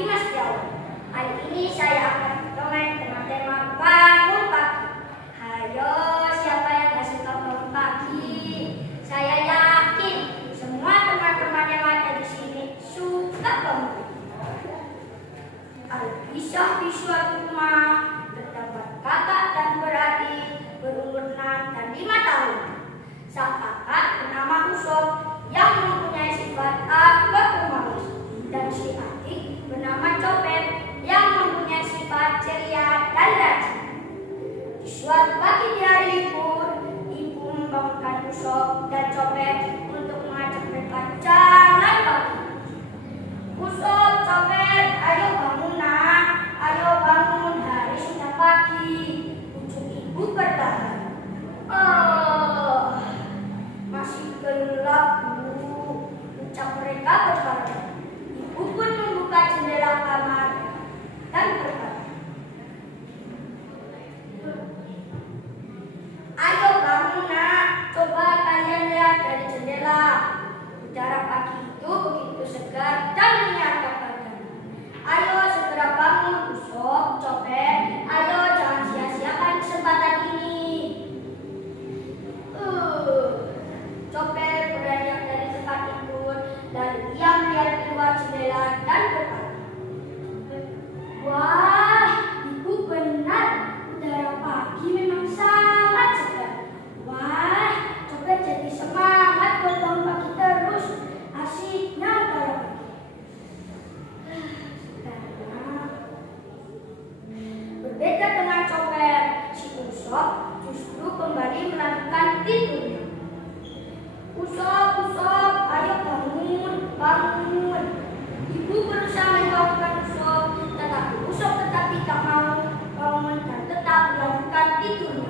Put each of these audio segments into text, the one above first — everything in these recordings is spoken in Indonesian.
Dimas Setiawan. Hari ini saya akan komen dengan tema bangun pagi. Hayo, siapa yang gak suka bangun pagi? Saya yakin semua teman-teman yang ada di sini suka bangun pagi. Al-Kisah di suatu rumah terdapat kakak dan beradik berumur 6 dan 5 tahun. Sang kakak bernama Usop yang mempunyai sifat agak pemalas, dan si adik bernama Copet yang mempunyai sifat ceria dan rajin. Di suatu pagi di hari libur, ibu membangunkan Usop dan Copet untuk mengajak mereka jalan pagi. Usop, Copet, ayo bangun nak, ayo bangun, hari sudah pagi. Ujuk ibu bertahan. Oh, masih gelap bu, ucap mereka berkata. Ibu pun membuka jendela kamar dan berkata, ayo bangun nak, coba kalian lihat dari jendela. Udara pagi itu begitu segar dan menyegarkan badan. Ayo segera bangun, Usop, Copet, ayo jangan sia-siakan kesempatan ini. Copet beranjak dari tempat tidur dan ia melihat keluar jendela dan berkata, wah, ibu benar, udara pagi memang sangat segar. Wah, Copet jadi semangat buat bangun pagi terus. Asiknya udara pagi. Berbeda dengan Copet, si Usop justru kembali melanjutkan tidurnya. Usop, Usop, ayo bangun, bangun. Ibu berusaha membangunkan Usop, tetapi Usop tetap tidak mau bangun dan tetap melanjutkan tidurnya.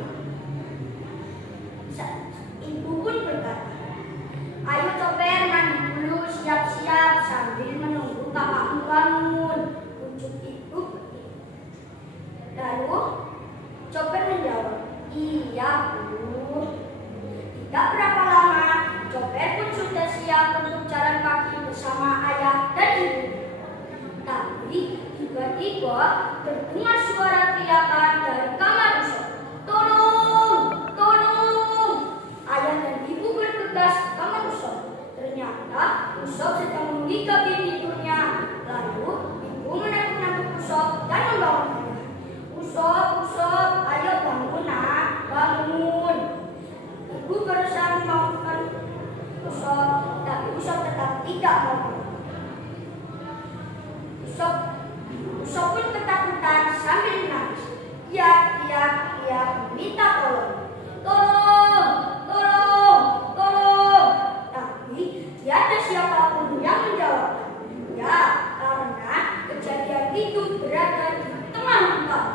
Ibu pun berkata, ayo Copet mandi dulu, siap-siap sambil menunggu kakakmu bangun. Ujuk ibu. Lalu Copet menjawab, iya bu. Tidak berapa lama, Copet pun sudah siap untuk jalan kaki bersama ayah dan ibu. Tapi tiba-tiba terdengar suara teriakan dari kamar Usop. Tolong, tolong! Ayah dan ibu bergegas ke kamar Usop. Ternyata Usop sedang mengikapi tidurnya. Lalu ibu menakut-nakut Usop dan membangunnya. Usop, Usop, ayo bangun nak, bangun. Ibu berusaha membangunkan Usop, tapi Usop tetap tidak mau. Usop pun ketakutan sambil menangis. Ia minta tolong. Tolong, tolong, tolong. Tapi tiada siapapun yang menjawab. Ya, karena kejadian itu berada di tengah hutan.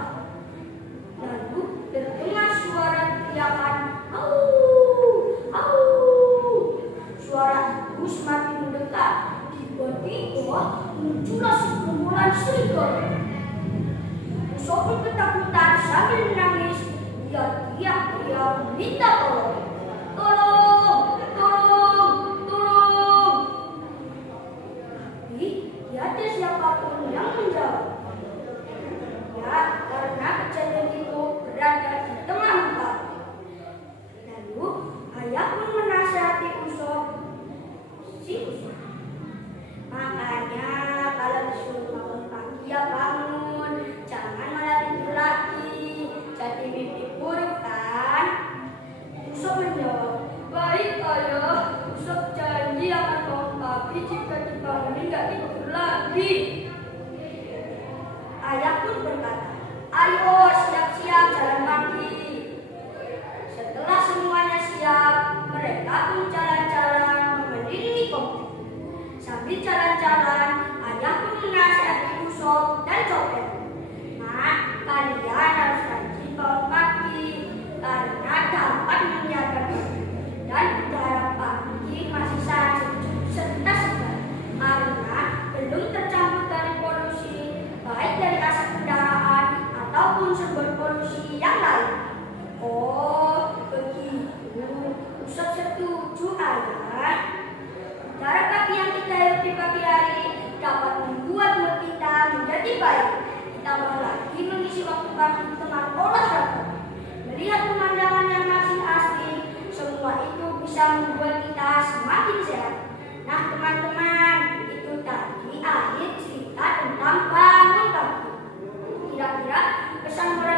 Lalu terdengar suara teriakan, au, au. Suara itu semakin mendekat. Tiba-tiba muncullah segerombolan serigala. Usop pun ketakutan sambil menangis. Dia minta tolong. Tolong, tolong, tolong. Tapi tiada siapapun yang menjawab. Ya, karena kejadian itu berada di tengah hutan. Lalu ayah pun menasihati Usop. Si Usop, makanya kalau disuruh bangun pagi ya bangun, jangan malah tidur lagi. Jadi mimpi buruk kan? Usop menjawab, baik ayah, Usop janji akan bangun pagi jika dibangunin gak tidur lagi. Ayah pun berkata, ayo siap-siap jalan pagi. Setelah semuanya siap, mereka pun jalan-jalan mengelilingi komplek. Sambil jalan-jalan, ayah pun menasihati Usop dan Copet. Mak, kalian harus rajin bangun pagi karena dapat menyegarkan badan. Dan udara pagi masih sangat sejuk serta segar karena belum tercampur dari polusi, baik dari asap kendaraan ataupun sumber polusi yang lain. Oh, begitu. Usop setuju ayah. Udara pagi yang kita hirup di pagi hari Nah teman-teman, itu tadi akhir cerita tentang bangun pagi. Kira-kira pesan moral